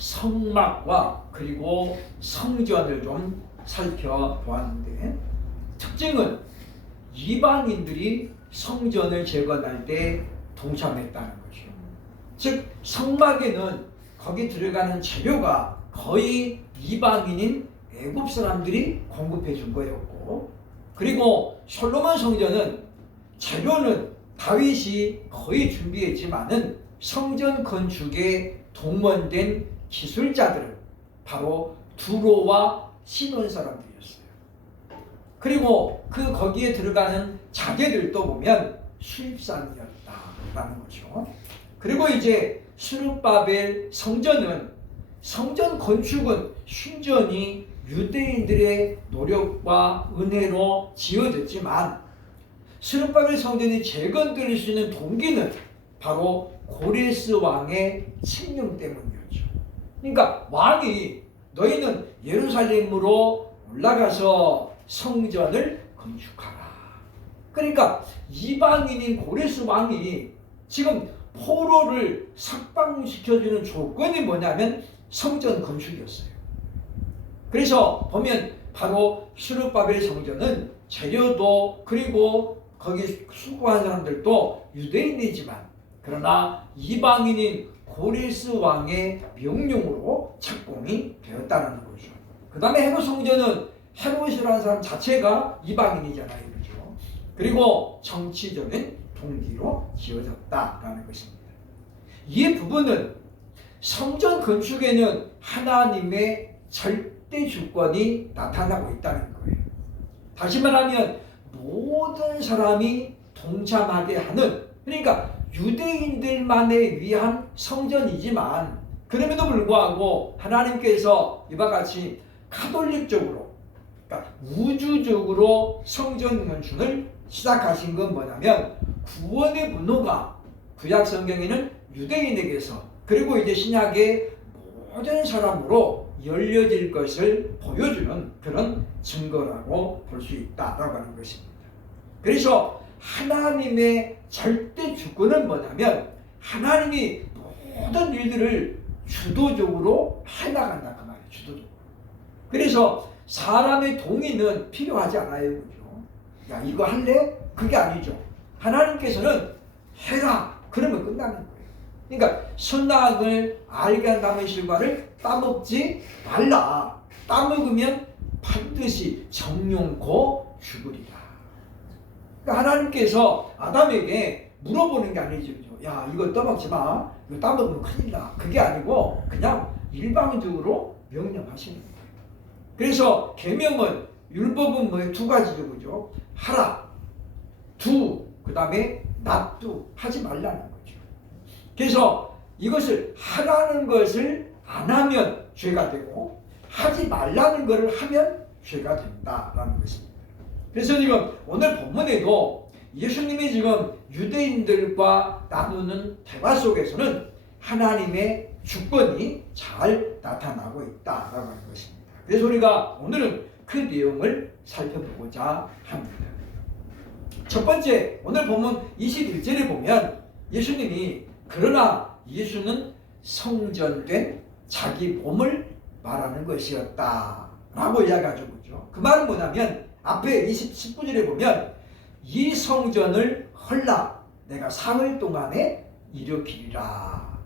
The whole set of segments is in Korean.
성막과 그리고 성전을 좀 살펴보았는데, 특징은 이방인들이 성전을 재건할 때 동참했다는 거죠. 즉 성막에는 거기 들어가는 재료가 거의 이방인인 애굽 사람들이 공급해 준 거였고, 그리고 솔로몬 성전은 재료는 다윗이 거의 준비했지만은 성전 건축에 동원된 기술자들은 바로 두로와 시돈 사람들이었어요. 그리고 그 거기에 들어가는 자재들도 보면 수입산이었다라는 거죠. 그리고 이제 스룹바벨 성전은, 성전 건축은 순전히 유대인들의 노력과 은혜로 지어졌지만 스룹바벨 성전이 재건될 수 있는 동기는 바로 고레스 왕의 칙령 때문이었죠. 그러니까 왕이 너희는 예루살렘으로 올라가서 성전을 건축하라. 그러니까 이방인인 고레스 왕이 지금 포로를 석방시켜주는 조건이 뭐냐면 성전 건축이었어요. 그래서 보면 바로 스룹바벨 성전은 재료도 그리고 거기 수고한 사람들도 유대인이지만 그러나 이방인인 고레스 왕의 명령으로 착공이 되었다는 거죠. 그 다음에 헤롯 성전은 헤롯이라는 사람 자체가 이방인이잖아요. 그렇죠? 그리고 정치적인 동기로 지어졌다라는 것입니다. 이 부분은 성전 건축에는 하나님의 절대 주권이 나타나고 있다는 거예요. 다시 말하면 모든 사람이 동참하게 하는, 그러니까 유대인들만을 위한 성전이지만 그럼에도 불구하고 하나님께서 이와 같이 가톨릭적으로, 그러니까 우주적으로 성전 건축을 시작하신 건 뭐냐면 구원의 분노가 구약 성경에는 유대인에게서 그리고 이제 신약의 모든 사람으로 열려질 것을 보여주는 그런 증거라고 볼 수 있다라고 하는 것입니다. 그래서 하나님의 절대 주권은 뭐냐면 하나님이 모든 일들을 주도적으로 해나간다 그 말이에요. 주도적으로. 그래서 사람의 동의는 필요하지 않아요. 그죠? 야 이거 할래? 그게 아니죠. 하나님께서는 해라. 그러면 끝나는 거예요. 그러니까 선악을 알게 한다는 실과를 따먹지 말라. 따먹으면 반드시 정욕고 죽으리라. 그러니까 하나님께서 아담에게 물어보는 게 아니죠. 야 이거 떠먹지 마. 이거 따먹으면 큰일 나. 그게 아니고 그냥 일방적으로 명령하시는 거예요. 그래서 계명은, 율법은 뭐 두 가지죠. 그죠? 하라. 두. 그 다음에 놔두. 하지 말라는 거죠. 그래서 이것을 하라는 것을 안 하면 죄가 되고 하지 말라는 것을 하면 죄가 된다라는 것입니다. 그래서 지금 오늘 본문에도 예수님이 지금 유대인들과 나누는 대화 속에서는 하나님의 주권이 잘 나타나고 있다라고 하는 것입니다. 그래서 우리가 오늘은 그 내용을 살펴보고자 합니다. 첫 번째, 오늘 본문 21절에 보면 예수님이, 그러나 예수는 성전된 자기 몸을 말하는 것이었다 라고 이야기하죠. 그 말은 뭐냐면 앞에 19절에 보면 이 성전을 헐라 내가 사흘 동안에 일으키리라.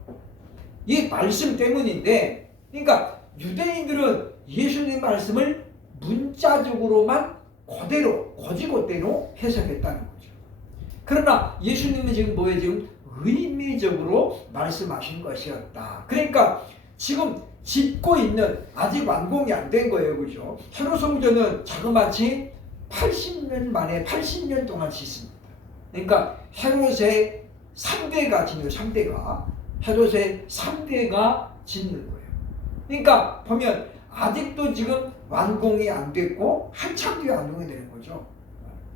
이 말씀 때문인데, 그러니까 유대인들은 예수님 말씀을 문자적으로만 그대로 고지고대로 해석했다는 거죠. 그러나 예수님은 지금 뭐예요? 지금 의미적으로 말씀하신 것이었다. 그러니까 지금 짓고 있는, 아직 완공이 안 된 거예요. 그죠? 헤롯 성전은 자그마치 80년 만에 80년 동안 짓습니다. 그러니까 헤롯의 3대가 짓는, 3대가 헤롯의 3대가 짓는 거예요. 그러니까 보면 아직도 지금 완공이 안 됐고 한참 뒤에 완공이 되는 거죠.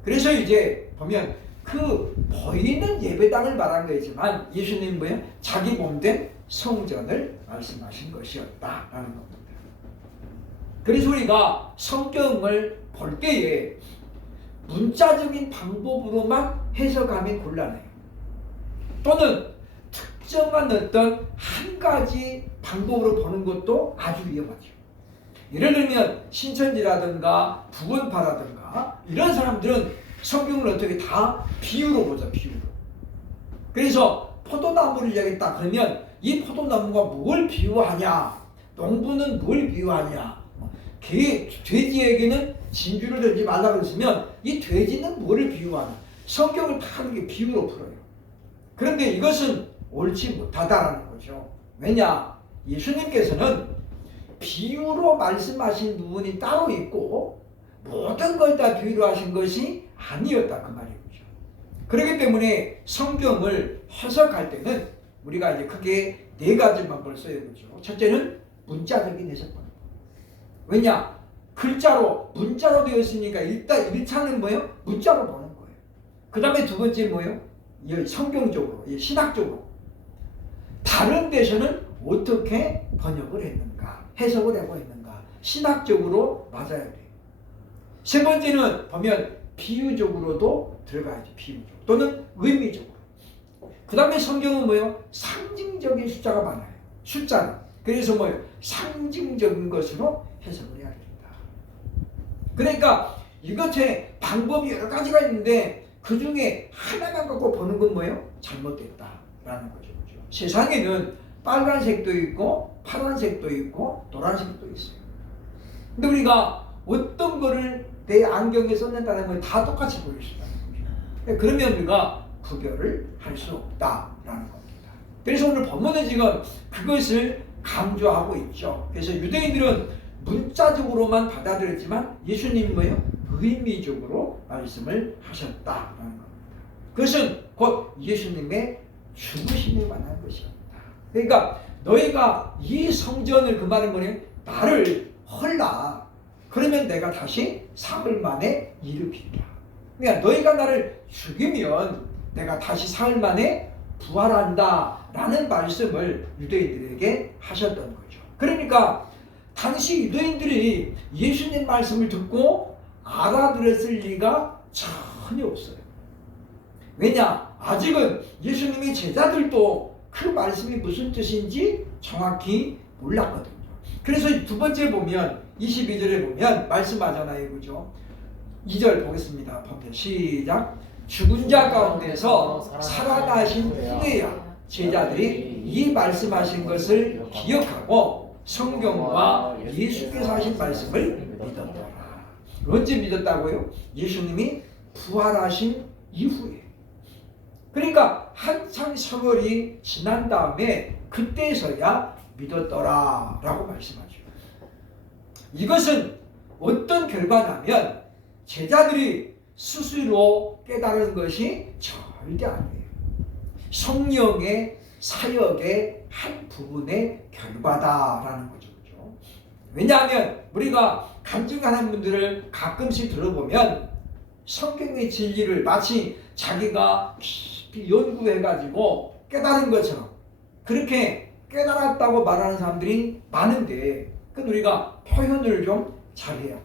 그래서 이제 보면 그 보이는 예배당을 말한 거지만 예수님은 뭐예요? 자기 몸된 성전을 말씀하신 것이었다라는 겁니다. 그래서 우리가 성경을 볼 때에 문자적인 방법으로만 해석하면 곤란해요. 또는 특정한 어떤 한 가지 방법으로 보는 것도 아주 위험하죠. 예를 들면 신천지라든가 부원파라든가 이런 사람들은 성경을 어떻게 다 비유로 보죠. 비유로. 그래서 포도나무를 이야기했다 그러면 이 포도나무가 뭘 비유하냐, 농부는 뭘 비유하냐, 돼지에게는 진주를 던지지 말라 그랬으면 이 돼지는 뭐를 비유하냐, 성경을 다 이렇게 비유로 풀어요. 그런데 이것은 옳지 못하다라는 거죠. 왜냐? 예수님께서는 비유로 말씀하신 부분이 따로 있고 모든 걸 다 비유로 하신 것이 아니었다 그 말이죠. 그렇기 때문에 성경을 해석할 때는 우리가 이제 크게 네 가지 방법을 써야 되죠. 첫째는 문자적인 해석법. 왜냐? 글자로 문자로 되어 있으니까 일단 1차는 뭐예요? 문자로 보는 거예요. 그 다음에 두 번째 뭐예요? 성경적으로, 신학적으로. 다른 데서는 어떻게 번역을 했는가, 해석을 하고 있는가, 신학적으로 맞아야 돼요. 세 번째는 보면 비유적으로도 들어가야죠. 비유적 또는 의미적으로. 그 다음에 성경은 뭐예요? 상징적인 숫자가 많아요. 숫자는. 그래서 뭐예요? 상징적인 것으로 해석을 해야 됩니다. 그러니까 이것의 방법이 여러 가지가 있는데 그 중에 하나만 갖고 보는 건 뭐예요? 잘못됐다라는 거죠. 그렇죠? 세상에는 빨간색도 있고 파란색도 있고 노란색도 있어요. 근데 우리가 어떤 거를 내 안경에 썼는다는 건 다 똑같이 보일 수 있다는 거죠. 그러면 우리가 구별을 할 수 없다라는 겁니다. 그래서 오늘 본문은 지금 그것을 강조하고 있죠. 그래서 유대인들은 문자적으로만 받아들였지만 예수님이 뭐예요? 의미적으로 말씀을 하셨다라는 겁니다. 그것은 곧 예수님의 죽으심에 관한 것이었다. 그러니까 너희가 이 성전을, 그 말은 뭐냐? 나를 헐라. 그러면 내가 다시 사흘 만에 일으키리라. 그러니까 너희가 나를 죽이면 내가 다시 사흘 만에 부활한다 라는 말씀을 유대인들에게 하셨던 거죠. 그러니까 당시 유대인들이 예수님 말씀을 듣고 알아들었을 리가 전혀 없어요. 왜냐? 아직은 예수님의 제자들도 그 말씀이 무슨 뜻인지 정확히 몰랐거든요. 그래서 두 번째 보면 22절에 보면 말씀하잖아요. 그죠? 2절 보겠습니다. 보면 시작. 죽은 자 가운데서 살아나신 후에야 제자들이 이 말씀하신 것을 기억하고 성경과 예수께서 하신 말씀을 믿었더라. 언제 믿었다고요? 예수님이 부활하신 이후에. 그러니까 한참 세월이 지난 다음에 그때서야 믿었더라 라고 말씀하죠. 이것은 어떤 결과냐면 제자들이 스스로 깨달은 것이 절대 아니에요. 성령의 사역의 한 부분의 결과다라는 거죠. 그렇죠? 왜냐하면 우리가 간증하는 분들을 가끔씩 들어보면 성경의 진리를 마치 자기가 깊이 연구해가지고 깨달은 것처럼 그렇게 깨달았다고 말하는 사람들이 많은데 그건 우리가 표현을 좀 잘해야 돼요.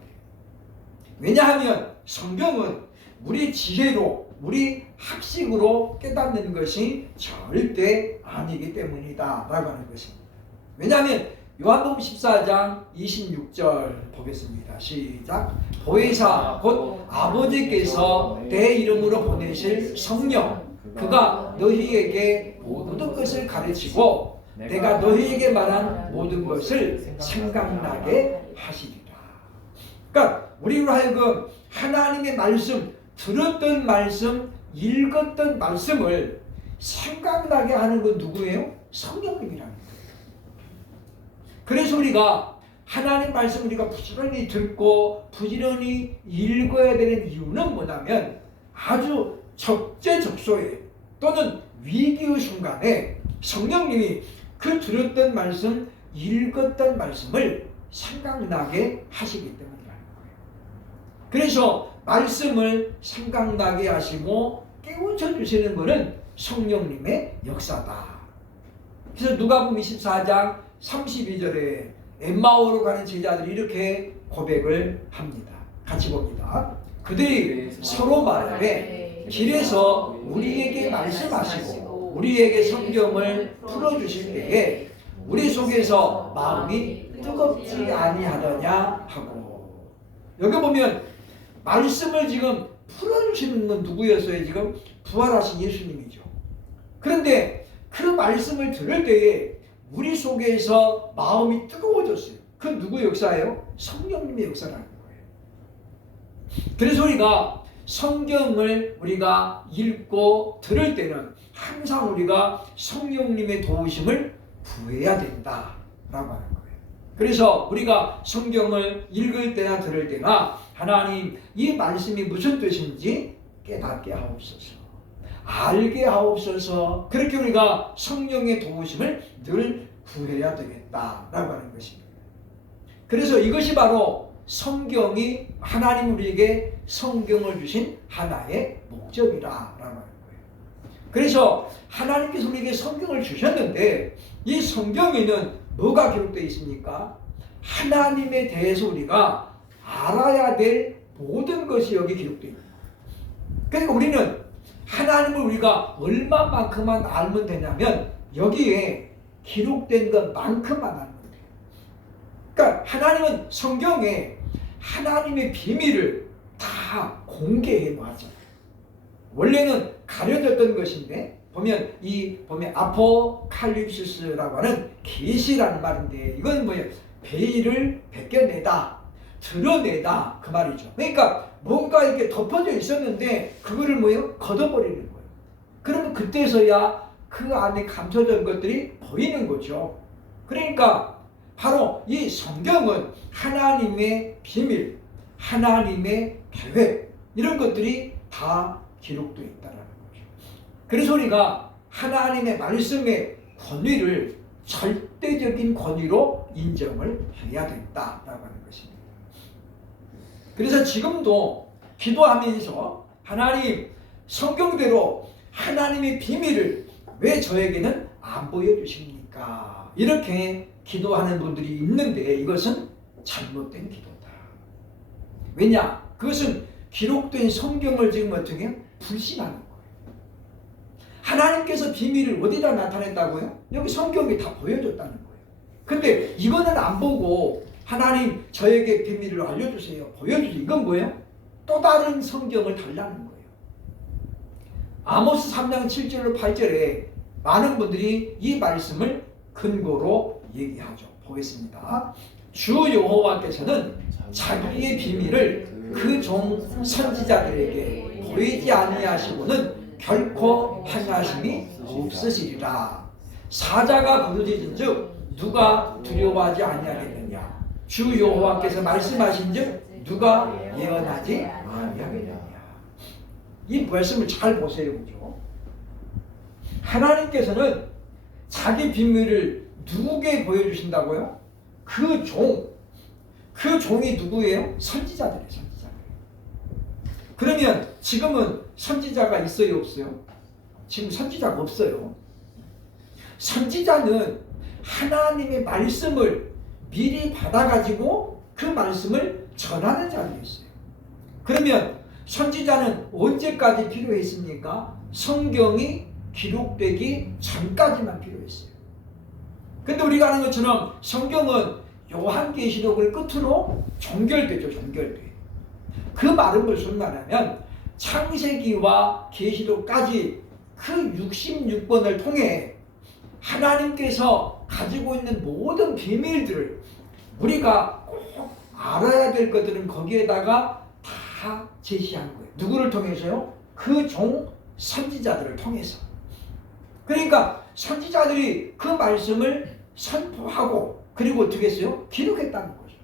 왜냐하면 성경은 우리 지혜로 우리 학식으로 깨닫는 것이 절대 아니기 때문이다 라고 하는 것입니다. 왜냐하면 요한복음 14장 26절 보겠습니다. 시작. 보혜사 곧 아버지께서 내 이름으로 보내실 성령 그가 너희에게 모든 것을 가르치고 내가 너희에게 말한 모든 것을 생각나게 하시리라. 그러니까 우리로 하여금 하나님의 말씀, 들었던 말씀, 읽었던 말씀을 생각나게 하는 건 누구예요? 성령님이라는 거예요. 그래서 우리가 하나님 말씀 우리가 부지런히 듣고 부지런히 읽어야 되는 이유는 뭐냐면 아주 적재적소에 또는 위기의 순간에 성령님이 그 들었던 말씀, 읽었던 말씀을 생각나게 하시기 때문이라는 거예요. 그래서 말씀을 생각나게 하시고 깨우쳐 주시는 것은 성령님의 역사다. 그래서 누가복음 24장 32절에 엠마오로 가는 제자들이 이렇게 고백을 합니다. 같이 봅니다. 그들이 서로 말하되 길에서 우리에게 말씀하시고 우리에게 성경을 풀어주실 때에 우리 속에서 마음이 뜨겁지 아니하더냐 하고, 여기 보면 말씀을 지금 풀어주시는 건 누구였어요? 지금 부활하신 예수님이죠. 그런데 그 말씀을 들을 때에 우리 속에서 마음이 뜨거워졌어요. 그 누구의 역사예요? 성령님의 역사라는 거예요. 그래서 우리가 성경을 우리가 읽고 들을 때는 항상 우리가 성령님의 도우심을 구해야 된다라고 하는 거예요. 그래서 우리가 성경을 읽을 때나 들을 때나 하나님 이 말씀이 무슨 뜻인지 깨닫게 하옵소서, 알게 하옵소서, 그렇게 우리가 성령의 도우심을 늘 구해야 되겠다라고 하는 것입니다. 그래서 이것이 바로 성경이 하나님 우리에게 성경을 주신 하나의 목적이라고 하는 거예요. 그래서 하나님께서 우리에게 성경을 주셨는데 이 성경에는 뭐가 기록되어 있습니까? 하나님에 대해서 우리가 알아야 될 모든 것이 여기 기록되어 있는 거예요. 그러니까 우리는 하나님을 우리가 얼마만큼만 알면 되냐면 여기에 기록된 것만큼만 알면 돼요. 그러니까 하나님은 성경에 하나님의 비밀을 다 공개해 놓았잖아요. 원래는 가려졌던 것인데 보면 아포칼립시스라고 하는 계시라는 말인데 이건 뭐예요? 베일을 벗겨내다, 드러내다 그 말이죠. 그러니까 뭔가 이렇게 덮어져 있었는데 그거를 뭐예요? 걷어버리는 거예요. 그러면 그때서야 그 안에 감춰져 있는 것들이 보이는 거죠. 그러니까 바로 이 성경은 하나님의 비밀, 하나님의 계획, 이런 것들이 다 기록되어 있다는 거죠. 그래서 우리가 하나님의 말씀의 권위를 절대적인 권위로 인정을 해야 된다라고 하는 것입니다. 그래서 지금도 기도하면서 하나님, 성경대로 하나님의 비밀을 왜 저에게는 안 보여주십니까? 이렇게 기도하는 분들이 있는데 이것은 잘못된 기도다. 왜냐? 그것은 기록된 성경을 지금 어떻게 해요? 불신하는 거예요. 하나님께서 비밀을 어디다 나타냈다고요? 여기 성경이 다 보여줬다는 거예요. 근데 이거는 안 보고 하나님 저에게 비밀을 알려주세요, 보여주세요. 이건 뭐예요? 또 다른 성경을 달라는 거예요. 아모스 3장 7절로 8절에 많은 분들이 이 말씀을 근거로 얘기하죠. 보겠습니다. 주 여호와께서는 자기의 비밀을 그 종 선지자들에게 보이지 아니하시고는 결코 행하심이 없으시리라. 사자가 부르짖은즉 누가 두려워하지 아니하겠느냐? 주 여호와께서 말씀하신즉 누가 예언하지 아니하겠느냐? 이 말씀을 잘 보세요, 그죠? 하나님께서는 자기 비밀을 누구에게 보여주신다고요? 그 종이 누구예요? 선지자들이에요, 선지자들. 그러면 지금은 선지자가 있어요, 없어요? 지금 선지자가 없어요. 선지자는 하나님의 말씀을 미리 받아가지고 그 말씀을 전하는 자리에 있어요. 그러면 선지자는 언제까지 필요했습니까? 성경이 기록되기 전까지만 필요했어요. 근데 우리가 아는 것처럼 성경은 요한계시록을 끝으로 종결되죠. 종결돼. 그 말은 무슨 말이냐면 창세기와 계시록까지 그 66번을 통해 하나님께서 가지고 있는 모든 비밀들을 우리가 꼭 알아야 될 것들은 거기에다가 다 제시한 거예요. 누구를 통해서요? 그 종 선지자들을 통해서. 그러니까 선지자들이 그 말씀을 선포하고 그리고 어떻게 했어요? 기록했다는 거죠.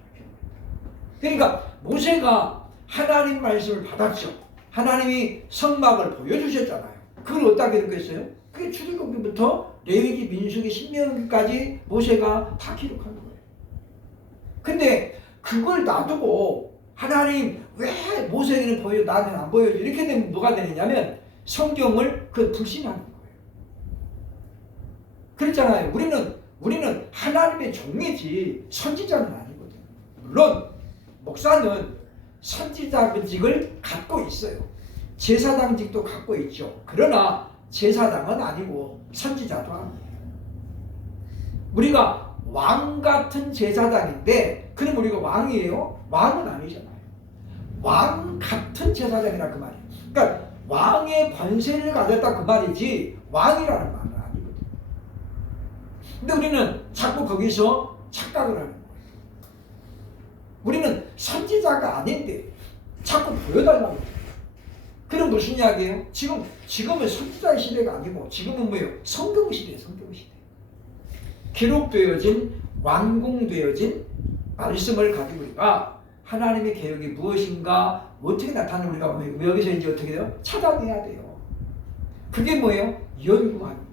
그러니까 모세가 하나님 말씀을 받았죠. 하나님이 선막을 보여주셨잖아요. 그걸 어디다 기록했어요? 그게 출애굽기부터 레위기, 민수기, 신명기까지 모세가 다 기록한 거예요. 근데 그걸 놔두고 하나님 왜 모세에게는 보여 나는 안 보여줘? 이렇게 되면 뭐가 되느냐면 성경을 불신하는 거예요. 그렇잖아요. 우리는 하나님의 종이지 선지자는 아니거든요. 물론 목사는 선지자직을 갖고 있어요. 제사장직도 갖고 있죠. 그러나 제사장은 아니고 선지자도 아니에요. 우리가 왕 같은 제사장인데 그럼 우리가 왕이에요? 왕은 아니잖아요. 왕 같은 제사장이라 그 말이에요. 그러니까 왕의 권세를 가졌다 그 말이지 왕이라는 말은 아니거든요. 근데 우리는 자꾸 거기서 착각을 하는 거예요. 우리는 선지자가 아닌데 자꾸 보여달라고 해요. 그럼 무슨 이야기예요? 지금은 선지자의 시대가 아니고 지금은 뭐예요? 성경시대예요. 성경시대. 기록되어진 완공되어진 말씀을 가지고 우리가 하나님의 계획이 무엇인가 어떻게 나타나는 우리가 여기서 이제 어떻게 돼요? 찾아내야 돼요. 그게 뭐예요? 연구하는 거예요.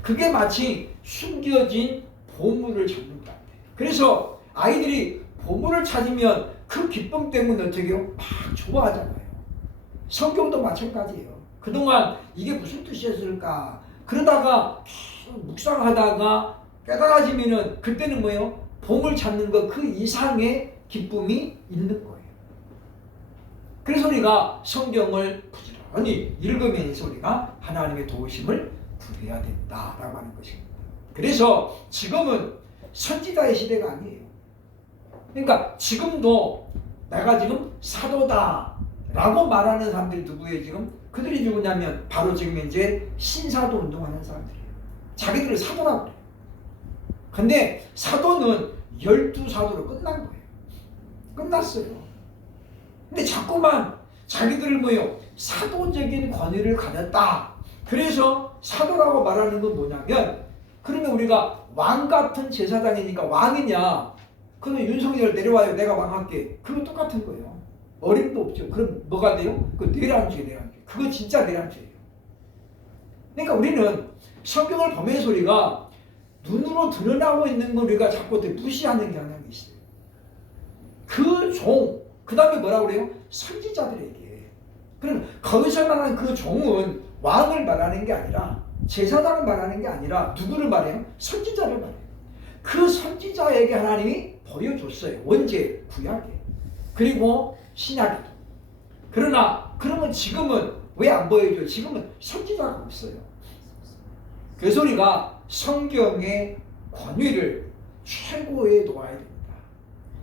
그게 마치 숨겨진 보물을 찾는 것 같아요. 그래서 아이들이 보물을 찾으면 그 기쁨 때문에 어떻게 해요? 막 좋아하잖아요. 성경도 마찬가지예요. 그동안 이게 무슨 뜻이었을까? 그러다가 묵상하다가 깨달아지면은 그때는 뭐예요? 보물 찾는 것 그 이상의 기쁨이 있는 거예요. 그래서 우리가 성경을 부지런히 읽으면서 우리가 하나님의 도우심을 구해야 된다라고 하는 것입니다. 그래서 지금은 선지자의 시대가 아니에요. 그러니까 지금도 내가 지금 사도다라고 말하는 사람들이 누구예요 지금? 그들이 누구냐면 바로 지금 이제 신사도 운동하는 사람들이에요. 자기들을 사도라고 그래요. 근데 사도는 12사도로 끝난 거예요. 끝났어요. 근데 자꾸만 자기들을 뭐예요? 사도적인 권위를 가졌다. 그래서 사도라고 말하는 건 뭐냐면 그러면 우리가 왕 같은 제사장이니까 왕이냐? 그러면 윤석열 내려와요. 내가 왕할게. 그거 똑같은 거예요. 어림도 없죠. 그럼 뭐가 돼요? 그 내란죄, 내란죄. 그거 진짜 내란죄예요. 그러니까 우리는 성경을 보면서 우리가 눈으로 드러나고 있는 걸 우리가 자꾸 무시하는 경향이 있어요. 그 종, 그 다음에 뭐라고 그래요? 선지자들에게. 그럼 거기서 말하는 그 종은 왕을 말하는 게 아니라 제사장을 말하는 게 아니라 누구를 말해요? 선지자를 말해요. 그 선지자에게 하나님이 보여줬어요. 언제? 구약에. 그리고 신약에도. 그러면 지금은 왜 안 보여줘요? 지금은 선지자가 없어요. 그래서 우리가 성경의 권위를 최고에 놓아야 됩니다.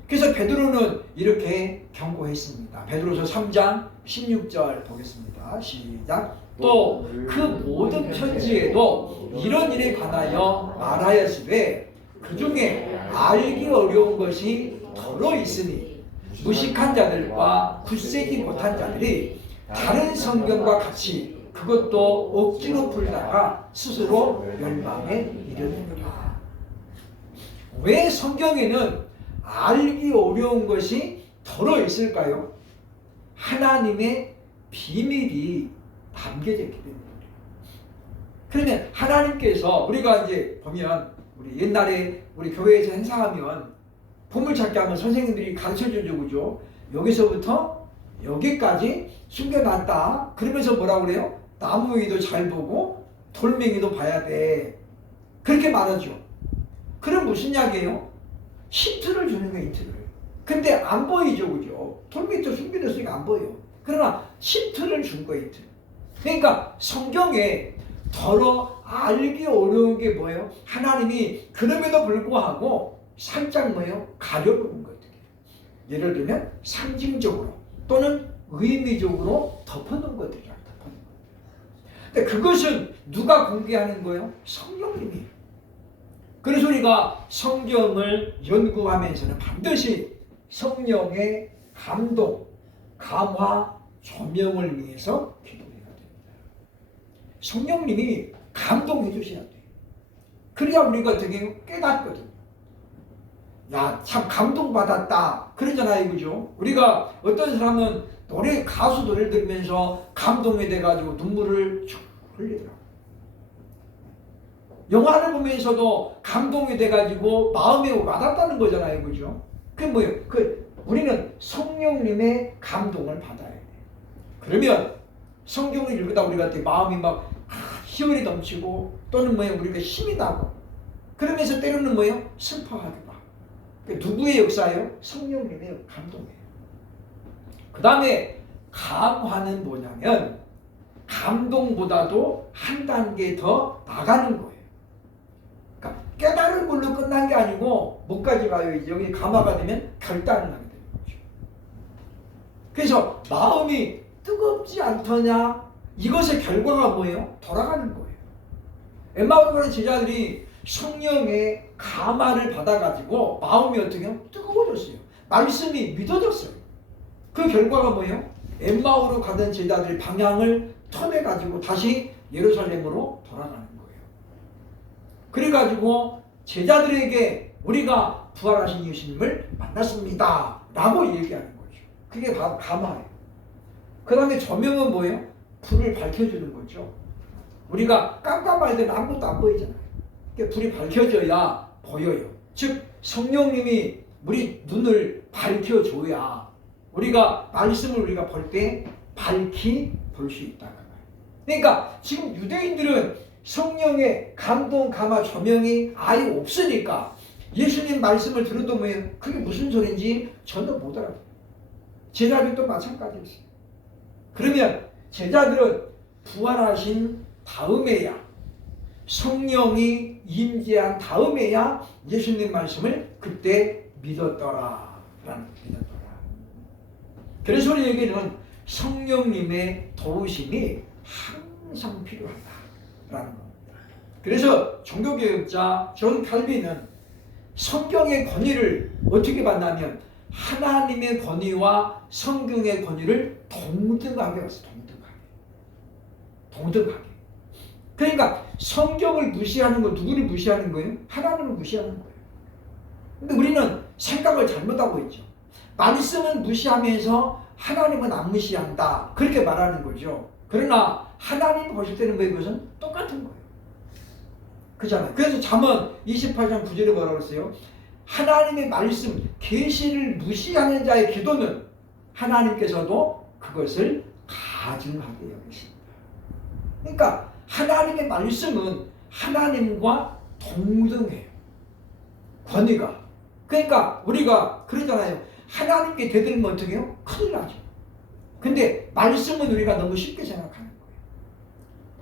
그래서 베드로는 이렇게 경고했습니다. 베드로서 3장 16절 보겠습니다. 시작. 또 그 모든 편지에도 이런 일에 관하여 말하였으되 그 중에 알기 어려운 것이 더러 있으니 무식한 자들과 굳세지 못한 자들이 다른 성경과 같이 그것도 억지로 풀다가 스스로 멸망에 이르느니라. 왜 성경에는 알기 어려운 것이 더러 있을까요? 하나님의 비밀이 담겨져 있기 때문에. 그러면 하나님께서 우리가 이제 보면 우리 옛날에 우리 교회에서 행사하면 보물찾기 하면 선생님들이 가르쳐주죠. 그죠? 여기서부터 여기까지 숨겨놨다. 그러면서 뭐라고 그래요? 나무 위도 잘 보고 돌멩이도 봐야 돼. 그렇게 말하죠. 그럼 무슨 약이에요? 힌트를 주는 거예요. 힌트를. 근데 안 보이죠. 그죠? 돌멩이도 숨겨졌으니까 안 보여요. 그러나 힌트를 준 거예요. 힌트. 그러니까 성경에 더러 알기 어려운 게 뭐예요? 하나님이 그럼에도 불구하고 살짝 뭐예요? 가려놓은 것들이에요. 예를 들면 상징적으로 또는 의미적으로 덮어놓은 것들이에요. 근데 그것은 누가 공개하는 거예요? 성령님이. 그래서 우리가 성경을 연구하면서는 반드시 성령의 감동, 감화, 조명을 위해서 기도해야 됩니다. 성령님이 감동해 주셔야 돼요. 그래야 우리가 어떻게 깨닫거든요. 야, 참 감동받았다. 그러잖아요. 그죠? 우리가 어떤 사람은 가수 노래를 들으면서 감동이 돼가지고 눈물을 쭉 흘리더라고요. 영화를 보면서도 감동이 돼가지고 마음에 와닿다는 거잖아요. 그죠? 그게 뭐예요? 우리는 성령님의 감동을 받아야 돼요. 그러면 성경을 읽다 우리가 마음이 막 희열이 넘치고 또는 뭐예요? 우리가 힘이 나고 그러면서 때로는 뭐예요? 슬퍼하기도 하고. 누구의 역사예요? 성령님의 감동이에요. 그 다음에 감화는 뭐냐면 감동보다도 한 단계 더 나가는 거예요. 그러니까 깨달은 걸로 끝난 게 아니고 뭐까지 가요? 이제 여기 감화가 되면 결단을 하게 되는 거죠. 그래서 마음이 뜨겁지 않더냐? 이것의 결과가 뭐예요? 돌아가는 거예요. 엠마오로 제자들이 성령의 감화를 받아가지고 마음이 어떻게 해요? 뜨거워졌어요. 말씀이 믿어졌어요. 그 결과가 뭐예요? 엠마오로 가던 제자들의 방향을 턴해가지고 다시 예루살렘으로 돌아가는 거예요. 그래가지고 제자들에게 우리가 부활하신 예수님을 만났습니다 라고 얘기하는 거죠. 그게 바로 감화예요. 그 다음에 조명은 뭐예요? 불을 밝혀주는 거죠. 우리가 깜깜할 때는 아무것도 안 보이잖아요. 그러니까 불이 밝혀져야 보여요. 즉 성령님이 우리 눈을 밝혀줘야 우리가 말씀을 우리가 볼 때 밝히 볼 수 있다는 거예요. 그러니까 지금 유대인들은 성령의 감동, 감화, 조명이 아예 없으니까 예수님 말씀을 들어도 뭐예요? 그게 무슨 소리인지 전혀 못 알아요. 제자들도 마찬가지였어요. 그러면 제자들은 부활하신 다음에야 성령이 임재한 다음에야 예수님 말씀을 그때 믿었더라. 그래서 우리에게는 성령님의 도우심이 항상 필요하다라는 겁니다. 그래서 종교개혁자 존 칼빈은 성경의 권위를 어떻게 받냐면 하나님의 권위와 성경의 권위를 동등하게 봤어요. 동등하게. 그러니까 성경을 무시하는 건 누구를 무시하는 거예요? 하나님을 무시하는 거예요. 근데 우리는 생각을 잘못하고 있죠. 말씀은 무시하면서 하나님은 안 무시한다. 그렇게 말하는 거죠. 그러나 하나님 보실 때는 뭐 이것은 똑같은 거예요. 그렇잖아요. 그래서 잠언 28장 9절에 뭐라고 했어요? 하나님의 말씀, 계시를 무시하는 자의 기도는 하나님께서도 그것을 가증하게 여기십니다. 그러니까 하나님의 말씀은 하나님과 동등해요. 권위가. 그러니까 우리가 그러잖아요. 하나님께 대들면 어떻게 해요? 큰일 나죠. 근데 말씀은 우리가 너무 쉽게 생각하는 거예요.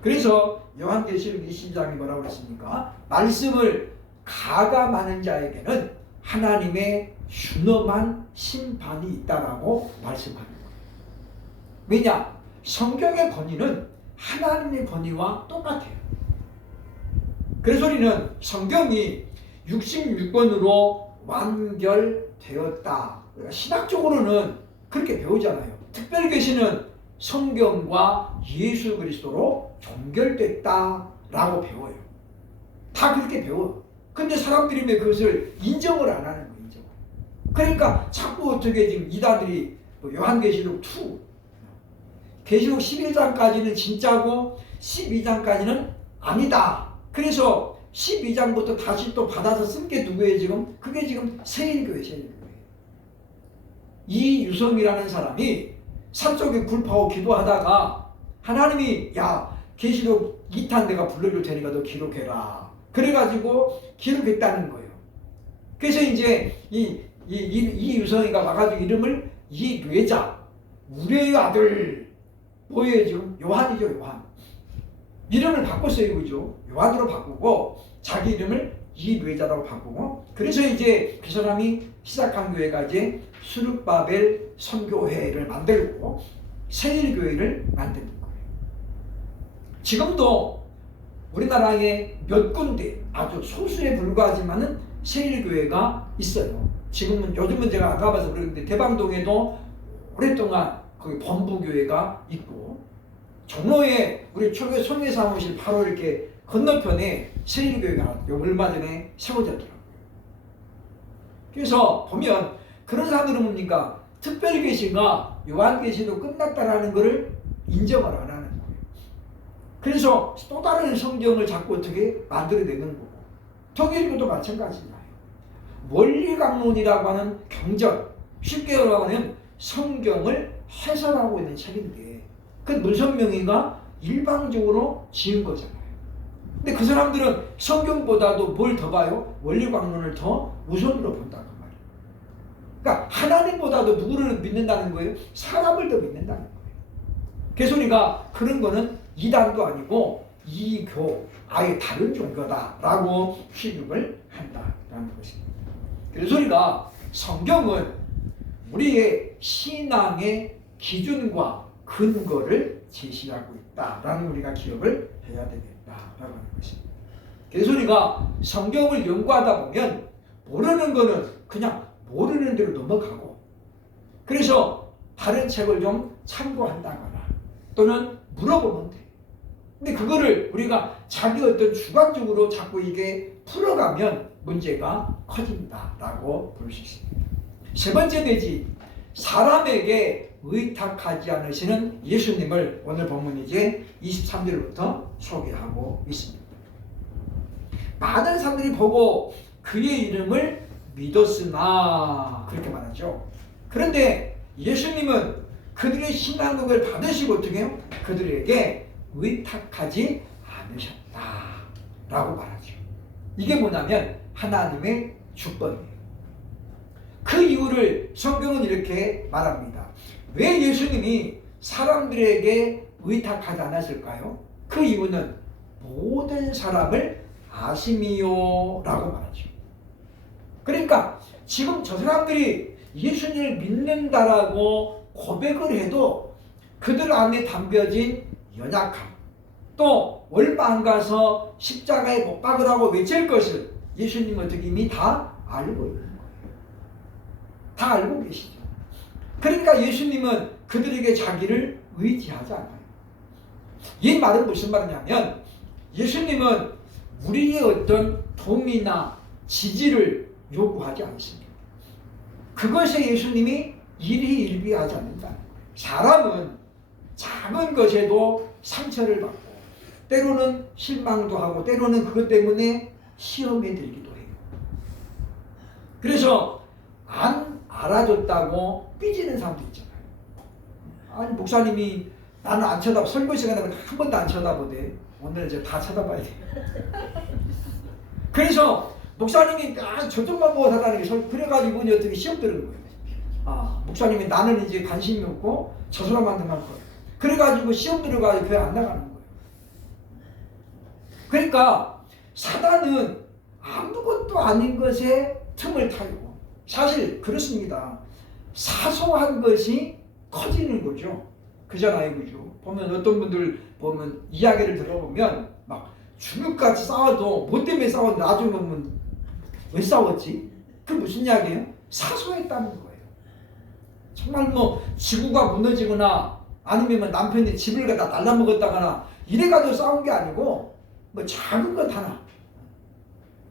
그래서 요한계시록 20장이 뭐라고 했습니까? 말씀을 가감하는 자에게는 하나님의 준엄한 심판이 있다라고 말씀하는 거예요. 왜냐? 성경의 권위는 하나님의 권위와 똑같아요. 그래서 우리는 성경이 66권으로 완결되었다. 신학적으로는 그렇게 배우잖아요. 특별계시는 성경과 예수 그리스도로 종결됐다라고 배워요. 다 그렇게 배워요. 근데 사람들이 왜 그것을 인정을 안 하는 거예요. 인정을. 그러니까 자꾸 어떻게 지금 이단들이 요한계시록 2 계시록 11장까지는 진짜고 12장까지는 아니다. 그래서 12장부터 다시 또 받아서 쓴 게 누구예요 지금? 그게 지금 세일교회. 이유성이라는 사람이 산속에 굴파고 기도하다가 하나님이 야 계시록 2탄 내가 불러줄 테니까 너 기록해라. 그래가지고 기록했다는 거예요. 그래서 이제 이유성이가 와가지고 이름을 이뇌자 우레의 아들 뭐예요 지금? 요한이죠. 요한. 이름을 바꿨어요. 그죠? 요한으로 바꾸고 자기 이름을 이뇌자라고 바꾸고 그래서 이제 그 사람이 시작한 교회가 이제 수르바벨 선교회를 만들고 세일교회를 만드는 거예요. 지금도 우리나라에 몇 군데 아주 소수에 불과하지만은 세일교회가 있어요. 요즘은 제가 안 가봐서 그러는데 대방동에도 오랫동안 거기 본부교회가 있고 종로에 우리 초교 선교 사무실 바로 이렇게 건너편에 세일교회가 얼마 전에 세워졌더라고요. 그래서 보면 그런 사람들은 뭡니까? 특별계시가 요한계시로 끝났다라는 것을 인정을 안 하는 거예요. 그래서 또 다른 성경을 자꾸 어떻게 만들어내는 거고 통일교도 마찬가지잖아요. 원리강론이라고 하는 경전, 쉽게 말하면 성경을 해설하고 있는 책인데 그 문선명이가 일방적으로 지은 거잖아요. 근데 그 사람들은 성경보다도 뭘 더 봐요? 원리강론을 더 우선으로 본다는 말이에요. 그러니까 하나님보다도 누구를 믿는다는 거예요? 사람을 더 믿는다는 거예요. 그래서 우리가 그런 거는 이단도 아니고 이교, 아예 다른 종교다라고 취급을 한다라는 것입니다. 그래서 우리가 성경은 우리의 신앙의 기준과 근거를 제시하고 있다라는 우리가 기억을 해야 되겠다라고 하는 것입니다. 그래서 우리가 성경을 연구하다 보면 모르는 거는 그냥 모르는 대로 넘어가고, 그래서 다른 책을 좀 참고한다거나 또는 물어보면 돼. 근데 그거를 우리가 자기 어떤 주관적으로 자꾸 이게 풀어가면 문제가 커진다라고 볼 수 있습니다. 세 번째 내지, 사람에게 의탁하지 않으시는 예수님을 오늘 본문 이제 23절부터 소개하고 있습니다. 많은 사람들이 보고 그의 이름을 믿었으나, 그렇게 말하죠. 그런데 예수님은 그들의 신앙국을 받으시고 어떻게 해요? 그들에게 의탁하지 않으셨다라고 말하죠. 이게 뭐냐면 하나님의 주권이에요. 그 이유를 성경은 이렇게 말합니다. 왜 예수님이 사람들에게 의탁하지 않았을까요? 그 이유는 모든 사람을 아심이요 라고 말하죠. 그러니까 지금 저 사람들이 예수님을 믿는다라고 고백을 해도 그들 안에 담겨진 연약함, 또 얼마 안 가서 십자가에 못 박으라고 외칠 것을 예수님은 어떻게 이미 다 알고 있는 거예요. 다 알고 계시죠. 그러니까 예수님은 그들에게 자기를 의지하지 않아요. 이 말은 무슨 말이냐면 예수님은 우리의 어떤 동의나 지지를 요구하지 않습니다. 그것에 예수님이 일희일비하지 않는다. 사람은 작은 것에도 상처를 받고 때로는 실망도 하고 때로는 그것 때문에 시험에 들기도 해요. 그래서 안 알아줬다고 삐지는 사람도 있잖아요. 아니 목사님이 나는 안 쳐다보, 설교 시간에 한 번도 안 쳐다보대. 오늘 이제 다 쳐다봐야 돼. 그래서 목사님이 저쪽만 보고 살라는 게 그래가지고 어떻게 시험 들은 거예요. 목사님이 나는 이제 관심이 없고 저 사람한테만 커요. 그래가지고 시험 들어가지고 교회 안 나가는 거예요. 그러니까 사단은 아무것도 아닌 것에 틈을 타고, 사실 그렇습니다. 사소한 것이 커지는 거죠. 그잖아요, 그죠? 보면 어떤 분들 보면 이야기를 들어보면 막 죽을까지 싸워도 뭐 때문에 싸웠는데 나중에 보면 왜 싸웠지? 그 무슨 이야기예요? 사소했다는 거예요. 정말 뭐 지구가 무너지거나 아니면 남편이 집을 갖다 날라먹었다거나 이래가지고 싸운 게 아니고 뭐 작은 것 하나,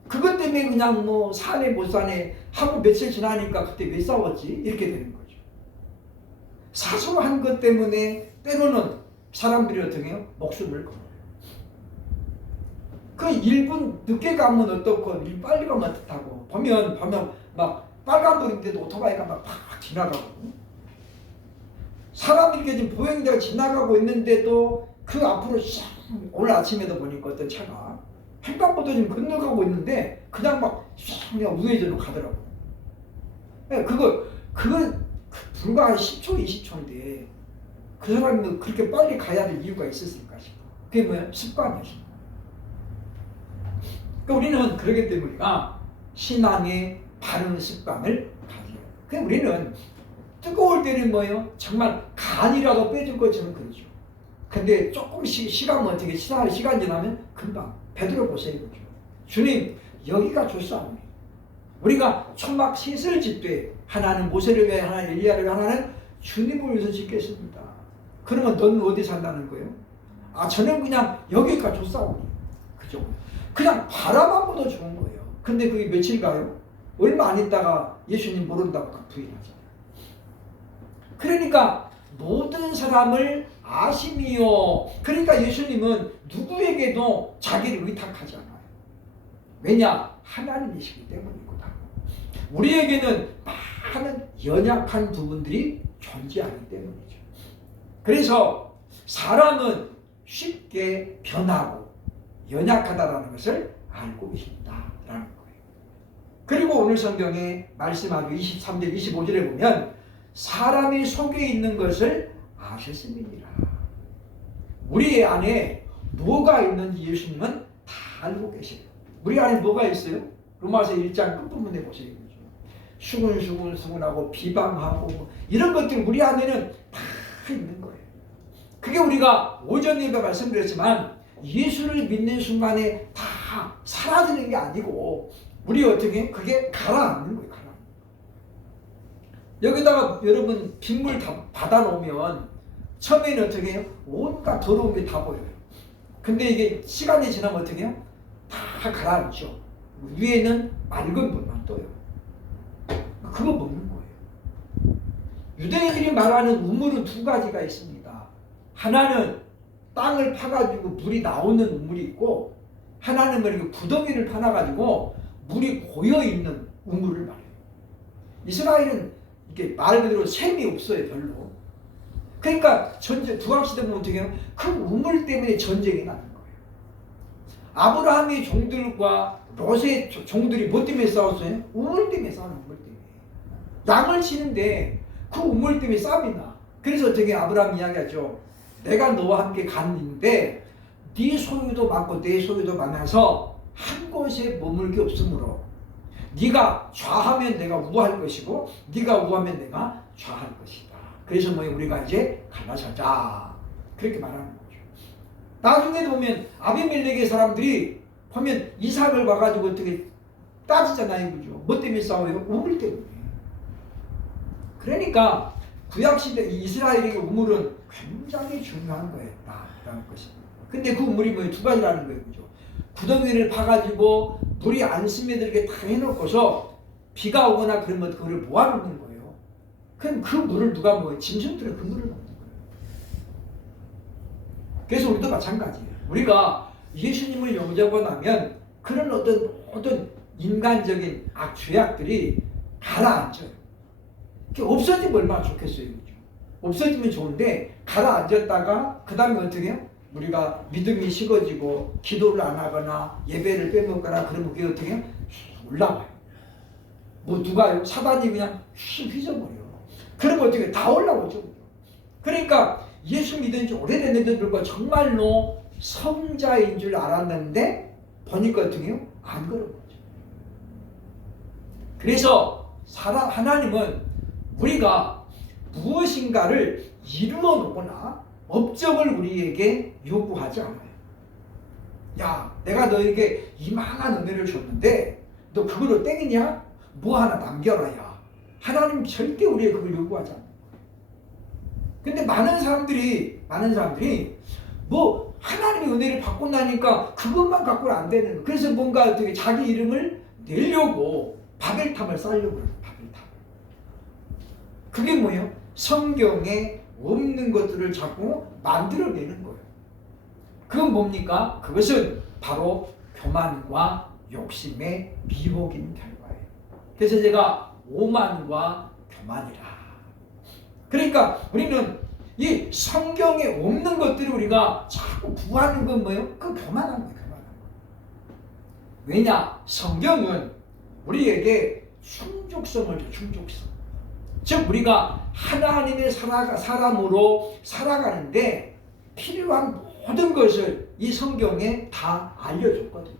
그것 때문에 그냥 뭐 사네 못 사네 하고 며칠 지나니까 그때 왜 싸웠지? 이렇게 되는 거죠. 사소한 것 때문에 때로는 사람들이 어떻게 해요? 목숨을 걸어요. 그 1분 늦게 가면 어떻고 빨리 가면 어떻다고. 보면 막 빨간불인데도 오토바이가 막 팍 지나가고, 사람들이 지금 보행자가 지나가고 있는데도 그 앞으로 샥, 오늘 아침에도 보니까 어떤 차가 횡단보도 지금 건너가고 있는데 그냥 막 샥 그냥 우회전으로 가더라고. 그거 불과 한 10초 20초인데 그 사람이 그렇게 빨리 가야 될 이유가 있었을까 싶어. 그게 뭐야? 습관이었어. 그러니까 우리는 그러기 때문에 우리가 신앙의 바른 습관을 가져요. 그러니까 우리는 뜨거울 때는 뭐예요? 정말 간이라도 빼줄 것처럼 그러죠. 근데 조금씩 시간 어떻게 시간 지나면 금방 베드로 보세요. 그죠? 주님 여기가 좋사오니 우리가 초막 셋을 짓되 하나는 모세를 위해, 하나는 엘리야를 위해, 하나는 주님을 위해서 짓겠습니다. 그러면 넌 어디 산다는 거예요? 저는 그냥 여기가 좋사오니. 그죠? 그냥 바라만 보도 좋은 거예요. 근데 그게 며칠 가요? 얼마 안 있다가 예수님 모른다고 다 부인하잖아요. 그러니까 모든 사람을 아심이요. 그러니까 예수님은 누구에게도 자기를 의탁하지 않아요. 왜냐? 하나님이시기 때문이거든. 우리에게는 많은 연약한 부분들이 존재하기 때문이죠. 그래서 사람은 쉽게 변하고 연약하다라는 것을 알고 계신다라는 거예요. 그리고 오늘 성경에 말씀하고 23절 25절에 보면 사람이 속에 있는 것을 아셨음이니라. 우리 안에 뭐가 있는지 예수님은 다 알고 계세요. 우리 안에 뭐가 있어요? 로마서 1장 끝부분에 보세요. 수근수근하고 비방하고 이런 것들 우리 안에는 다 있는 거예요. 그게 우리가 오전에도 말씀드렸지만 예수를 믿는 순간에 다 사라지는 게 아니고 우리 어떻게 그게 가라앉는 거예요. 가라앉는 거예요. 여기다가 여러분 빗물 다 받아놓으면 처음에는 어떻게 해요? 온갖 더러운 게 다 보여요. 근데 이게 시간이 지나면 어떻게 해요? 다 가라앉죠. 위에는 맑은 물만 떠요. 그거 먹는 거예요. 유대인들이 말하는 우물은 두 가지가 있습니다. 하나는 땅을 파가지고 물이 나오는 우물이 있고, 하나는 뭐냐면 구덩이를 파놔가지고 물이 고여있는 우물을 말해요. 이스라엘은 이게 말 그대로 샘이 없어요, 별로. 그러니까 구약시대 보면 어떻게 해요? 그 우물 때문에 전쟁이 나는 거예요. 아브라함의 종들과 롯의 종들이 뭐 때문에 싸웠어요? 우물 때문에 싸우는 우물 때문에. 양을 치는데 그 우물 때문에 싸움이 나. 그래서 어떻게 아브라함 이야기하죠. 내가 너와 함께 갔는데 네 소유도 많고 내 소유도 많아서 한 곳에 머물 게 없으므로 네가 좌하면 내가 우할 것이고 네가 우하면 내가 좌할 것이다. 그래서 우리가 이제 갈라서자 그렇게 말하는 거죠. 나중에 보면 아비멜렉의 사람들이 보면 이삭을 봐가지고 어떻게 따지잖아요, 그죠? 뭐 때문에 싸워요? 우물 때문에. 그러니까 구약시대 이스라엘에게 우물은 굉장히 중요한 거였다라는 것입니다. 근데 그 우물이 두 가지라는 거예요, 그죠? 구덩이를 파가지고 물이 안 스며들게 다 해놓고서 비가 오거나 그러면 그거를 모아놓는 거예요. 그럼 그 물을 누가 먹어요? 짐승들은 그 물을 먹는 거예요. 그래서 우리도 마찬가지예요. 우리가 예수님을 영접하고 나면 그런 어떤 인간적인 죄악들이 가라앉아요. 없어지면 얼마나 좋겠어요. 그죠? 없어지면 좋은데 가라앉았다가 그 다음에 어떻게 해요? 우리가 믿음이 식어지고 기도를 안 하거나 예배를 빼먹거나 그러면 그게 어떻게 해요? 올라와요. 누가요? 사단이 그냥 휘저버려요. 그러면 어떻게 다 올라오죠. 그러니까 예수 믿은 지 오래됐는데도 불구하고 정말로 성자인 줄 알았는데 보니까 어떻게 해요? 안 그런 거죠. 그래서 하나님은 우리가 무엇인가를 이루어 놓거나 업적을 우리에게 요구하지 않아요. 야, 내가 너에게 이만한 은혜를 줬는데 너 그걸로 땡이냐? 뭐 하나 남겨라, 야. 하나님 절대 우리에게 그걸 요구하지 않아요. 근데 많은 사람들이 하나님의 은혜를 받고 나니까 그것만 갖고는 안 되는 거예요. 그래서 뭔가 어떻게 자기 이름을 내려고 바벨탑을 쌓으려고 그래요. 바벨탑. 그게 뭐예요? 성경에 없는 것들을 자꾸 만들어내는 거예요. 그건 뭡니까? 그것은 바로 교만과 욕심의 미혹인 결과예요. 그래서 제가 오만과 교만이라. 그러니까 우리는 이 성경에 없는 것들을 우리가 자꾸 구하는 건 뭐예요? 그건 교만한 거예요. 교만한 거예요. 왜냐? 성경은 우리에게 충족성을 줘. 충족성. 즉 우리가 하나님의 사람으로 살아가는데 필요한 모든 것을 이 성경에 다 알려줬거든요.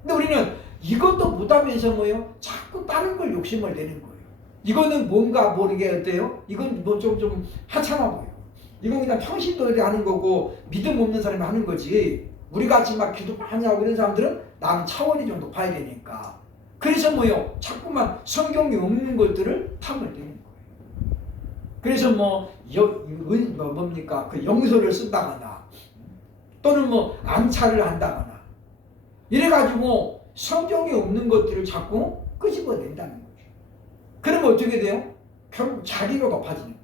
근데 우리는 이것도 못하면서 뭐예요? 자꾸 다른 걸 욕심을 내는 거예요. 이거는 뭔가 모르게 어때요? 이건 좀 하찮아 보여요. 이건 그냥 평신도에 하는 거고 믿음 없는 사람이 하는 거지. 우리 같이 막 기도 많이 하고 이런 사람들은 나는 차원이 좀 높아야 되니까. 그래서 뭐요? 자꾸만 성경에 없는 것들을 탐을 내는 거예요. 그래서 뭡니까? 그 영서를 쓴다거나 또는 안차를 한다거나 이래가지고 성경에 없는 것들을 자꾸 끄집어낸다는 거죠. 그러면 어떻게 돼요? 결국 자기가 높아지는 거예요.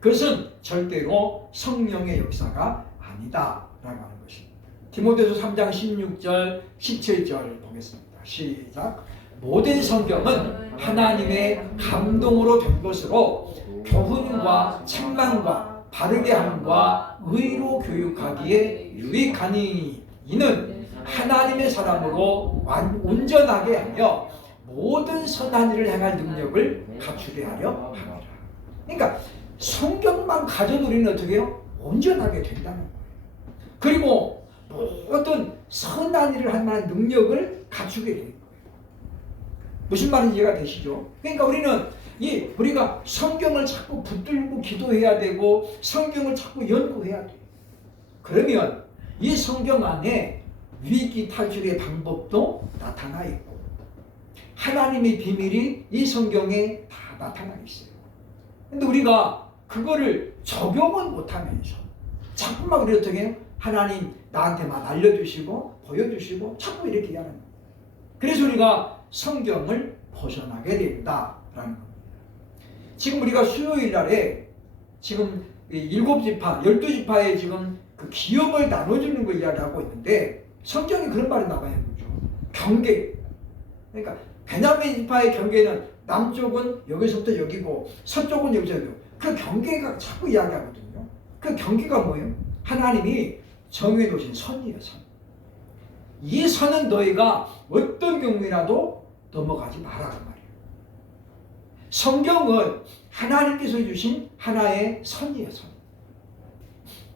그것은 절대로 성령의 역사가 아니다라고 하는 것입니다. 디모데서 3장 16절 17절 보겠습니다. 시작. 모든 성경은 하나님의 감동으로 된 것으로 교훈과 책망과 바르게 함과 의로 교육하기에 유익하니 이는 하나님의 사람으로 온전하게 하며 모든 선한 일을 행할 능력을 갖추게 하려 합니다. 그러니까 성경만 가져도 우리는 어떻게 해요? 온전하게 된다는 거예요. 그리고 모든 선한 일을 할 만한 능력을 갖추게 되는 거예요. 무슨 말인지 이해가 되시죠? 그러니까 우리가 성경을 자꾸 붙들고 기도해야 되고 성경을 자꾸 연구해야 돼요. 그러면 이 성경 안에 위기 탈출의 방법도 나타나 있고 하나님의 비밀이 이 성경에 다 나타나 있어요. 근데 우리가 그거를 적용은 못하면서 자꾸만 우리 어떻게 해요? 하나님 나한테만 알려주시고 보여주시고 자꾸 이렇게 하는 거예요. 그래서 우리가 성경을 벗어나게 된다라는 겁니다. 지금 우리가 수요일 날에 지금 7지파, 12지파에 지금 그 기업을 나눠주는 거 이야기하고 있는데 성경에 그런 말이 나와요. 그렇죠? 경계. 그러니까 베냐민 지파의 경계는 남쪽은 여기서부터 여기고 서쪽은 여기서 여기고 그 경계가 자꾸 이야기하거든요. 그 경계가 뭐예요? 하나님이 정해 놓으신 선이에요. 선. 이 선은 너희가 어떤 경우라도 넘어가지 말라 그 말이에요. 성경은 하나님께서 주신 하나의 선이에요. 선.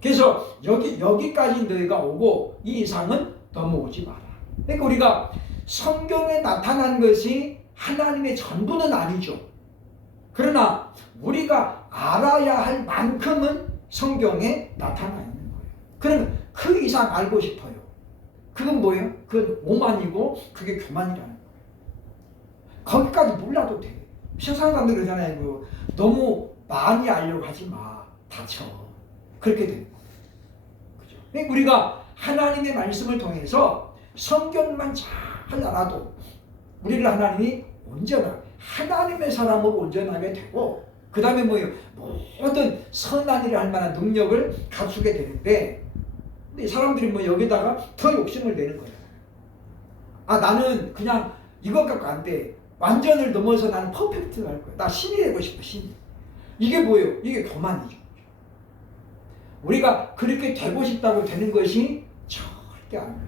그래서 여기까지 너희가 오고 이 이상은 넘어오지 마라. 그러니까 우리가 성경에 나타난 것이 하나님의 전부는 아니죠. 그러나 우리가 알아야 할 만큼은 성경에 나타나 있는 거예요. 그러면 그 이상 알고 싶어요. 그건 뭐예요? 그건 오만이고 그게 교만이라는 거예요. 거기까지 몰라도 돼. 세상 사람들 그러잖아요. 너무 많이 알려고 하지 마. 다쳐. 그렇게 되는 거예요. 그죠? 그러니까 우리가 하나님의 말씀을 통해서 성경만 잘 알아도 우리를 하나님이 하나님의 사람으로 온전하게 되고 그 다음에 뭐예요? 모든 선한 일을 할 만한 능력을 갖추게 되는데 근데 사람들이 여기다가 더 욕심을 내는 거예요. 나는 그냥 이것 갖고 안 돼. 완전을 넘어서 나는 퍼펙트 할 거야. 나 신이 되고 싶어, 신. 이게 뭐예요? 이게 교만이죠. 우리가 그렇게 되고 싶다고 되는 것이 절대 아니에요.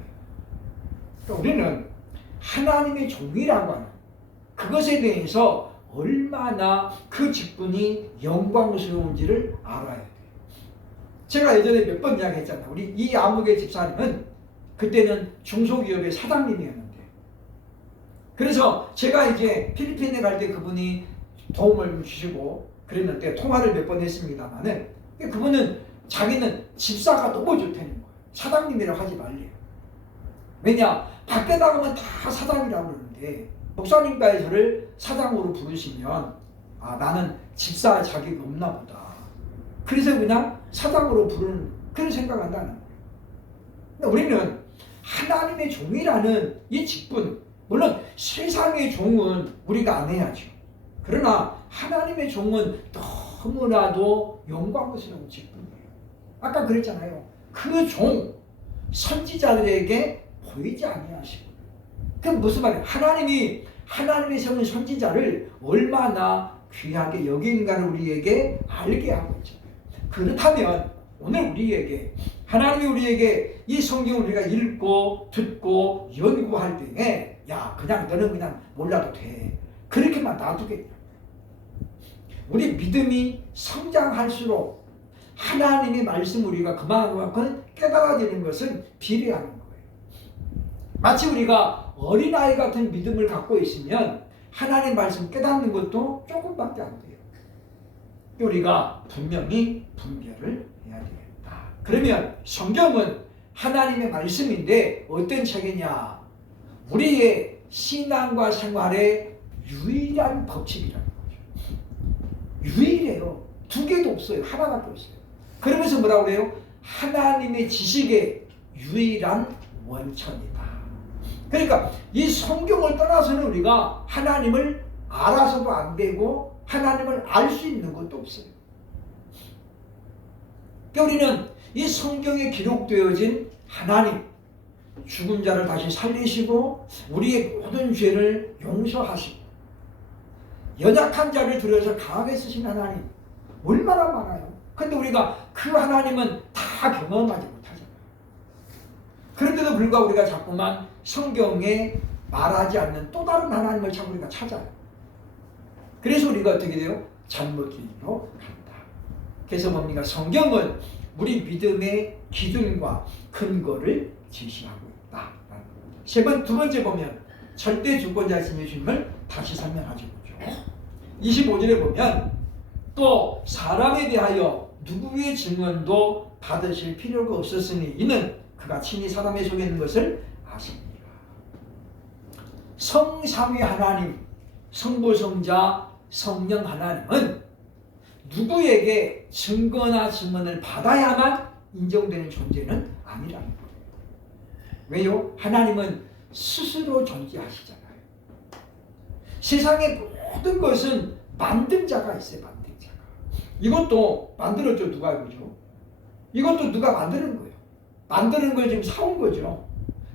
그러니까 우리는 하나님의 종이라고 하는 그것에 대해서 얼마나 그 직분이 영광스러운지를 알아야 돼요. 제가 예전에 몇 번 이야기했잖아요. 우리 이 아무개 집사님은 그때는 중소기업의 사장님이었는데 그래서 제가 이제 필리핀에 갈 때 그분이 도움을 주시고 그랬는데 통화를 몇 번 했습니다만은 그분은 자기는 집사가 너무 좋다는 거예요. 사장님이라고 하지 말래요. 왜냐? 밖에 나가면 다 사장이라고 그러는데 목사님까지 저를 사장으로 부르시면 나는 집사 자격이 없나 보다. 그래서 그냥 사장으로 부르는 그런 생각한다는 거예요. 우리는 하나님의 종이라는 이 직분, 물론 세상의 종은 우리가 안 해야죠. 그러나 하나님의 종은 너무나도 영광스러운 직분이에요. 아까 그랬잖아요. 그 종, 선지자들에게 보이지 아니하시고. 그럼 무슨 말이에요? 하나님이 하나님의 세운 선지자를 얼마나 귀하게 여긴가를 우리에게 알게 하고 있죠. 그렇다면 오늘 우리에게 하나님이 우리에게 이 성경을 우리가 읽고 듣고 연구할 때에 그냥 너는 그냥 몰라도 돼. 그렇게만 놔두겠냐. 우리 믿음이 성장할수록 하나님의 말씀 우리가 그만큼 깨달아지는 것은 비례하는 거예요. 마치 우리가 어린아이 같은 믿음을 갖고 있으면 하나님 말씀 깨닫는 것도 조금밖에 안 돼요. 우리가 분명히 분별을 해야 되겠다. 그러면 성경은 하나님의 말씀인데 어떤 책이냐? 우리의 신앙과 생활의 유일한 법칙이라는 거죠. 유일해요. 두 개도 없어요. 하나밖에 없어요. 그러면서 뭐라고 그래요? 하나님의 지식의 유일한 원천이다. 그러니까 이 성경을 떠나서는 우리가 하나님을 알아서도 안 되고 하나님을 알 수 있는 것도 없어요. 그러니까 우리는 이 성경에 기록되어진 하나님, 죽은 자를 다시 살리시고 우리의 모든 죄를 용서하시고 연약한 자를 들여서 강하게 쓰신 하나님 얼마나 많아요. 그런데 우리가 그 하나님은 다 경험하지 못하잖아요. 그런데도 불구하고 우리가 자꾸만 성경에 말하지 않는 또 다른 하나님을 자꾸 우리가 찾아요. 그래서 우리가 어떻게 돼요? 잘못 길로 간다. 그래서 뭡니까? 성경은 우리 믿음의 기준과 근거를 제시하고 있다. 두 번째 보면 절대 주권자이신 예수님을 다시 설명하죠. 25절에 보면 또 사람에 대하여 누구의 증언도 받으실 필요가 없었으니 이는 그가 친히 사람의 속에 있는 것을 아십니다. 성삼위 하나님, 성부, 성자, 성령 하나님은 누구에게 증거나 증언을 받아야만 인정되는 존재는 아니라는 거예요. 왜요? 하나님은 스스로 존재하시잖아요. 세상의 모든 것은 만든 자가 있어요. 만든 자가. 이것도 만들었죠. 누가 그죠? 이것도 누가 만드는 거예요. 만드는 걸 지금 사온 거죠.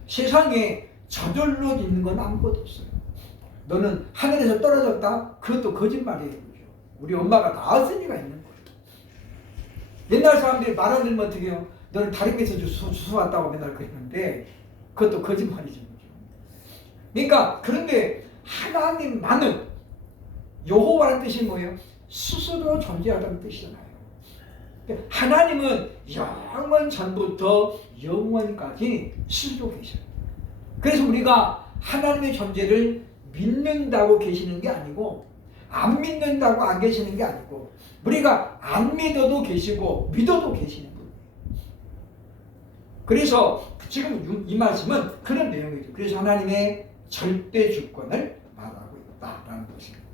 세상에 저절로 있는 건 아무것도 없어요. 너는 하늘에서 떨어졌다? 그것도 거짓말이에요. 그죠? 우리 엄마가 낳았으니까 있는 거예요. 옛날 사람들이 말 안 들으면 어떻게 해요? 너는 다리에서 주워 왔다고 맨날 그랬는데 그것도 거짓말이죠. 그죠? 그러니까 그런데 하나님만은 여호와라는 뜻이 뭐예요? 스스로 존재하다는 뜻이잖아요. 하나님은 영원 전부터 영원까지 스스로 계셔요. 그래서 우리가 하나님의 존재를 믿는다고 계시는 게 아니고 안 믿는다고 안 계시는 게 아니고 우리가 안 믿어도 계시고 믿어도 계시는 거예요. 그래서 지금 이 말씀은 그런 내용이죠. 그래서 하나님의 절대 주권을 말하고 있다라는 것입니다.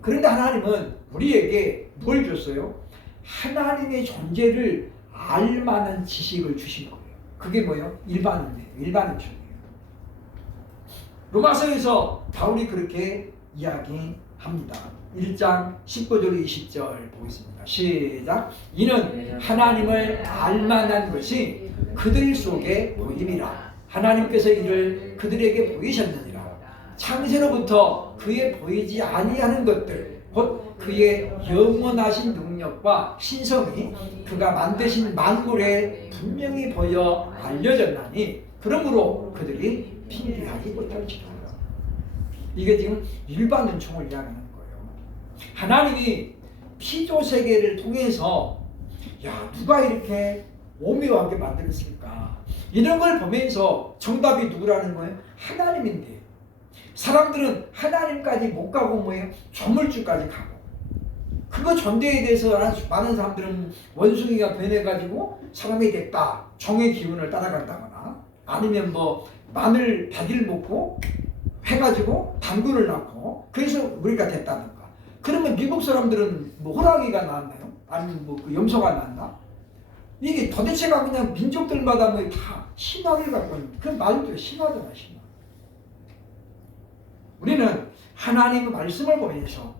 그런데 하나님은 우리에게 뭘 줬어요? 하나님의 존재를 알 만한 지식을 주신 거예요. 그게 뭐예요? 일반인이에요. 일반인이에요. 로마서에서 바울이 그렇게 이야기합니다. 1장 19절 20절 보겠습니다. 시작. 이는 하나님을 알 만한 것이 그들 속에 보임이라. 하나님께서 이를 그들에게 보이셨느니라. 창세로부터 그의 보이지 아니하는 것들 곧 그의 영원하신 능력과 신성이 그가 만드신 만물에 분명히 보여 알려졌나니 그러므로 그들이 핑계하지 못할지라. 이게 지금 일반 은총을 이야기하는 거예요. 하나님이 피조세계를 통해서 야 누가 이렇게 오묘하게 만들었을까 이런 걸 보면서 정답이 누구라는 거예요? 하나님인데 사람들은 하나님까지 못 가고 뭐예요? 조물주까지 가고 그거 존재에 대해서 많은 사람들은 원숭이가 변해가지고 사람이 됐다 정의 기운을 따라간다거나 아니면 뭐 마늘 100일 먹고 해가지고 당근을 낳고 그래서 우리가 됐다든가. 그러면 미국 사람들은 뭐 호랑이가 나왔나요? 아니면 뭐 그 염소가 나왔나? 이게 도대체가 그냥 민족들마다 뭐 다 신화를 갖고 있는 그 말도 신화잖아 신화. 우리는 하나님의 말씀을 보면서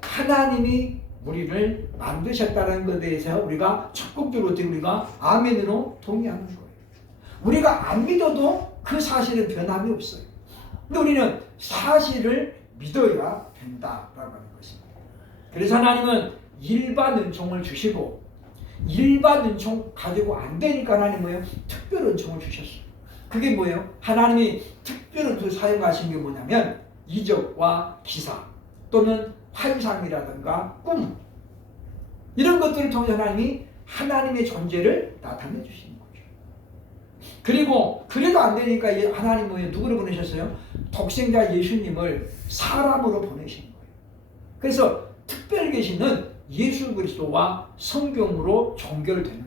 하나님이 우리를 만드셨다는 것에 대해서 우리가 적극적으로 우리가 아멘으로 동의하는 거예요. 우리가 안 믿어도 그 사실은 변함이 없어요. 근데 우리는 사실을 믿어야 된다라고 하는 것입니다. 그래서 하나님은 일반 은총을 주시고 일반 은총 가지고 안 되니까 하나님 뭐예요? 특별 은총을 주셨어요. 그게 뭐예요? 하나님이 특별 은총을 사용하신 게 뭐냐면 이적과 기사 또는 환상이라든가 꿈 이런 것들을 통해 하나님이 하나님의 존재를 나타내 주시는 거죠. 그리고 그래도 안 되니까 하나님 뭐예요? 누구를 보내셨어요? 독생자 예수님을 사람으로 보내신 거예요. 그래서 특별 계시는 예수 그리스도와 성경으로 종결되는 거예요.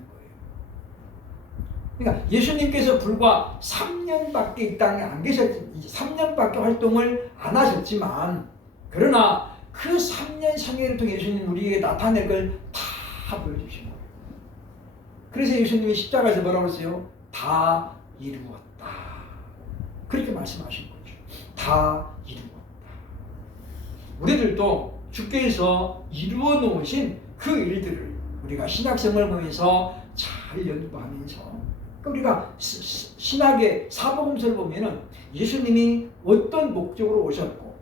그러니까 예수님께서 불과 3년밖에 이 땅에 안 계셨지 3년밖에 활동을 안 하셨지만 그러나 그 3년 생애를 통해 예수님 우리에게 나타낼 걸 다 보여주신 거예요. 그래서 예수님이 십자가에서 뭐라고 했어요? 다 이루었다. 그렇게 말씀하신 거죠. 다 이루었다. 우리들도 주께서 이루어 놓으신 그 일들을 우리가 신학생활을 보면서 잘 연구하면서 우리가 신학의 사복음서를 보면은 예수님이 어떤 목적으로 오셨고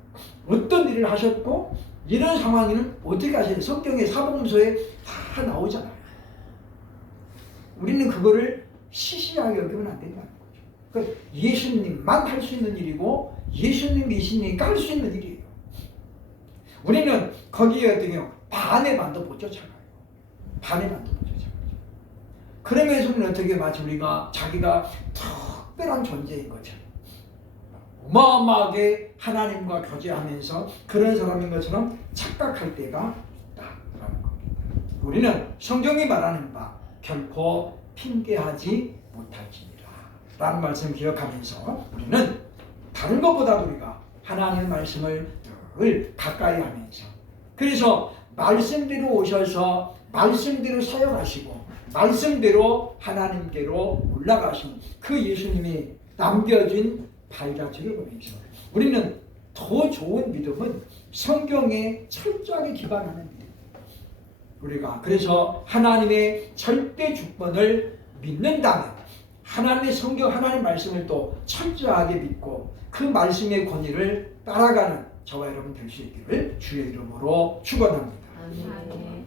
어떤 일을 하셨고 이런 상황에는 어떻게 하셨는지 성경의 사복음서에 다 나오잖아요. 우리는 그거를 시시하게 여기면 안 된다는 거죠. 그러니까 예수님만 할 수 있는 일이고 예수님이시니까 할 수 있는 일이에요. 우리는 거기에 어떻게 해요? 반의 반도 못 쫓아가요. 반의 반도 못 쫓아가죠. 그러면서 우리는 어떻게 마치 우리가 자기가 특별한 존재인 것처럼 어마어마하게 하나님과 교제하면서 그런 사람인 것처럼 착각할 때가 있다라는 겁니다. 우리는 성경이 말하는 바 결코 핑계하지 못할지니라 라는 말씀을 기억하면서 우리는 다른 것보다도 우리가 하나님의 말씀을 늘 가까이 하면서 그래서 말씀대로 오셔서 말씀대로 사역하시고 말씀대로 하나님께로 올라가신 그 예수님이 남겨진 발자취를 보면서 우리는 더 좋은 믿음은 성경에 철저하게 기반하는 믿음. 우리가 그래서 하나님의 절대 주권을 믿는다면 하나님의 성경 하나님의 말씀을 또 철저하게 믿고 그 말씀의 권위를 따라가는 저와 여러분 될 수 있기를 주의 이름으로 축원합니다. 아멘.